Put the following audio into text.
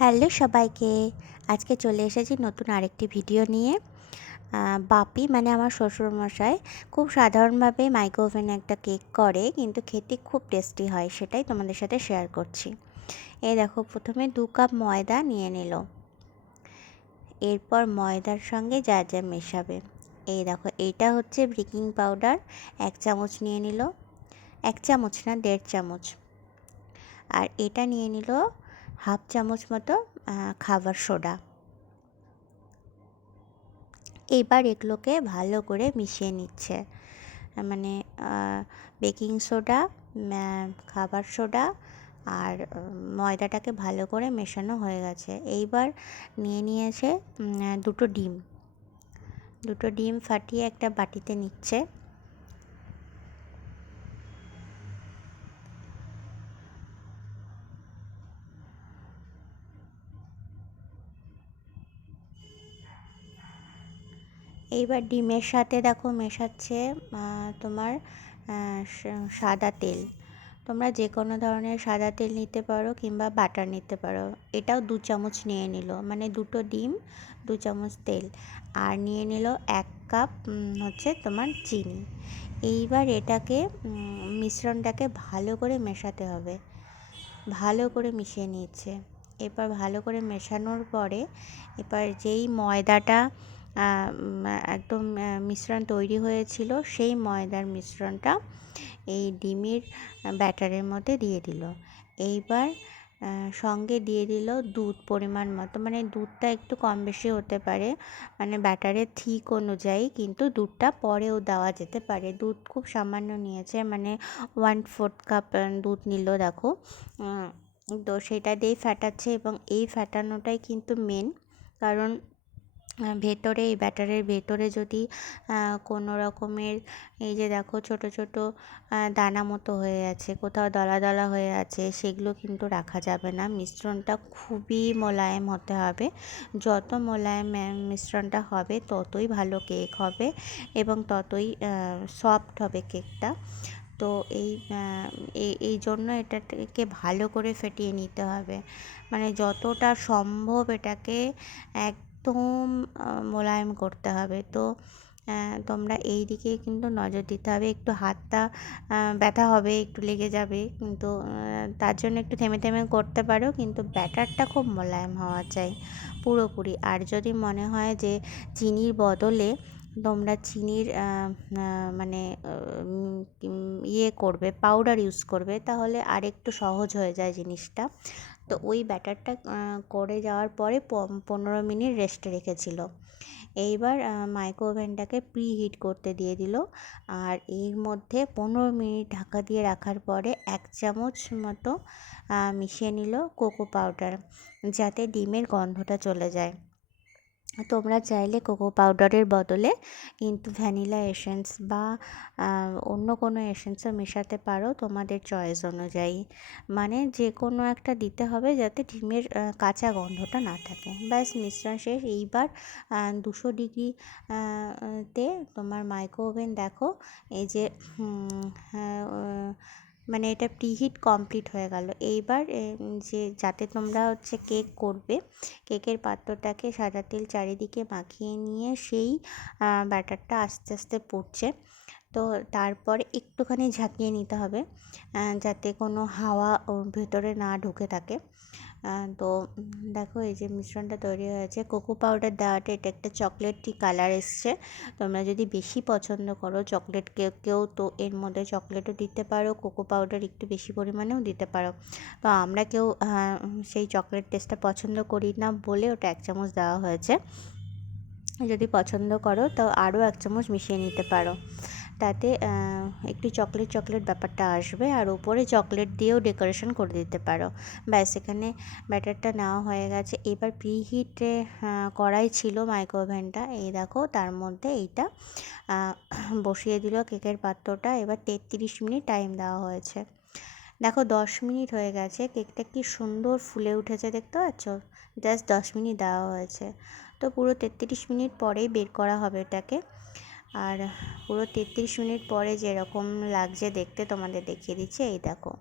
Hello সবাইকে, আজকে চলে এসেছি নতুন আরেকটি ভিডিও নিয়ে। বাপি মানে আমার শ্বশুরমশাই খুব সাধারণভাবে মাইক্রো ওভেনে একটা কেক করে, কিন্তু খেতে খুব টেস্টি হয়, সেটাই তোমাদের সাথে শেয়ার করছি। এই দেখো, প্রথমে 2 কাপ ময়দা নিয়ে নিল। এরপর ময়দার সঙ্গে যা যা মেশাবে, এই দেখো এইটা হচ্ছে বেকিং পাউডার 1 চামচ নিয়ে নিল, 1 চামচ না 1.5 চামচ। আর এটা নিয়ে নিল হাফ চামচ মতো খাবার সোডা। এবার এগুলোকে ভালো করে মিশিয়ে নিচ্ছে, মানে বেকিং সোডা, খাবার সোডা আর ময়দাটাকে ভালো করে মেশানো হয়ে গেছে। এইবার নিয়ে নিয়েছে দুটো ডিম ফাটিয়ে একটা বাটিতে নিচ্ছে। এইবার ডিমের সাথে দেখো মেশাচ্ছে তোমার সাদা তেল। তোমরা যে কোনো ধরনের সাদা তেল নিতে পারো কিংবা বাটার নিতে পারো। এটাও 2 চামচ নিয়ে নিল, মানে 2টো ডিম 2 চামচ তেল। আর নিয়ে নিল 1 কাপ হচ্ছে তোমার চিনি। এইবার এটাকে মিশ্রণটাকে ভালো করে মেশাতে হবে। ভালো করে মিশিয়ে নিচ্ছে। এবার ভালো করে মেশানোর পরে এবার যেই ময়দাটা একদম মিশ্রণ তৈরি হয়েছিল, সেই ময়দার মিশ্রণটা এই ডিমের ব্যাটারের মধ্যে দিয়ে দিল। এইবার সঙ্গে দিয়ে দিল দুধ পরিমাণ মতো, মানে দুধটা একটু কম বেশি হতে পারে, মানে ব্যাটারের থিক অনুযায়ী, কিন্তু দুধটা পরেও দেওয়া যেতে পারে। দুধ খুব সামান্য নিয়েছে, মানে 1/4 কাপ দুধ নিল দেখো। তো সেটা দিয়েই ফ্যাটাচ্ছে, এবং এই ফ্যাটানোটাই কিন্তু মেন, কারণ ভেতরে এই ব্যাটারের ভেতরে যদি কোনো রকমের, এই যে দেখো ছোট ছোট দানা মতো হয়ে আছে, কোথাও দলা দলা হয়ে আছে, সেগুলো কিন্তু রাখা যাবে না। মিশ্রণটা খুবই মোলায়েম হতে হবে। যত মোলায়েম মিশ্রণটা হবে ততই ভালো কেক হবে এবং ততই সফট হবে কেকটা। তো এই জন্য এটাকে ভালো করে ফেটিয়ে নিতে হবে, মানে যতটা সম্ভব এটাকে একদম মোলায়েম করতে হবে। তো তোমরা এই দিকে কিন্তু নজর দিতে হবে। একটু হাতটা ব্যথা হবে, একটু লেগে যাবে, কিন্তু তার জন্য একটু থেমে থেমে করতে পারো, কিন্তু ব্যাটারটা খুব মোলায়েম হওয়া চাই পুরোপুরি। আর যদি মনে হয় যে চিনির বদলে তোমরা চিনির মানে ইয়ে করবে, পাউডার ইউজ করবে, তাহলে আর একটু সহজ হয়ে যায় জিনিসটা। তো ওই ব্যাটারটা করে যাওয়ার পরে 15 মিনিট রেস্টে রেখেছিল। এইবার মাইক্রো ওভেনটাকে প্রি হিট করতে দিয়ে দিল, আর এর মধ্যে 15 মিনিট ঢাকা দিয়ে রাখার পরে 1 চামচ মতো মিশিয়ে নিল কোকো পাউডার, যাতে ডিমের গন্ধটা চলে যায়। তোমরা চাইলে কোকো পাউডারের বদলে কিন্তু ভ্যানিলা এসেন্স বা অন্য কোনো এসেন্সও মেশাতে পারো তোমাদের চয়েস অনুযায়ী, মানে যে কোনো একটা দিতে হবে যাতে ডিমের কাঁচা গন্ধটা না থাকে। ব্যাস, মিশ্রণ শেষ। এইবার 200 ডিগ্রি তে তোমার মাইক্রো ওভেন দেখো, এই যে মানে এটা প্রিহিট কমপ্লিট হয়ে গেল। এইবার যে যাতে তোমরা হচ্ছে কেক করবে, কেকের পাত্রটাকে সাদা তেল চারিদিকে মাখিয়ে নিয়ে সেই ব্যাটারটা আস্তে আস্তে পড়ছে। তো তারপরে একটুখানি ঝাঁকিয়ে নিতে হবে, যাতে কোনো হাওয়া ওর ভেতরে না ঢুকে থাকে। তো দেখো, এই যে মিশ্রণটা তৈরি হয়েছে, কোকো পাউডার দেওয়াটা এটা একটা চকলেটি কালার এসছে। তোমরা যদি বেশি পছন্দ করো চকলেট কেকেও, তো এর মধ্যে চকলেটও দিতে পারো, কোকো পাউডার একটু বেশি পরিমাণেও দিতে পারো। তো আমরা কেউ সেই চকলেট টেস্টটা পছন্দ করি না বলে ওটা 1 চামচ দেওয়া হয়েছে। যদি পছন্দ করো তো আরও 1 চামচ মিশিয়ে নিতে পারো, তাতে একটু চকলেট চকলেট ব্যাপারটা আসবে, আর উপরে চকলেট দিয়েও ডেকোরেশন করে দিতে পারো। ব্যাস, এখানে ব্যাটারটা নেওয়া হয়ে গেছে। এবার প্রিহিটে কড়াই ছিল মাইক্রো ওভেনটা, এই দেখো তার মধ্যে এইটা বসিয়ে দিল কেকের পাত্রটা। এবার 33 মিনিট টাইম দেওয়া হয়েছে। দেখো 10 মিনিট হয়ে গেছে, কেকটা কি সুন্দর ফুলে উঠেছে, দেখতে পাচ্ছ? জাস্ট 10 মিনিট দেওয়া হয়েছে। তো পুরো 33 মিনিট পরেই বের করা হবে এটাকে। আর পুরো 33 মিনিট পরে যেরকম লাগছে দেখতে তোমাদের দেখিয়ে দিচ্ছি, এই দেখো।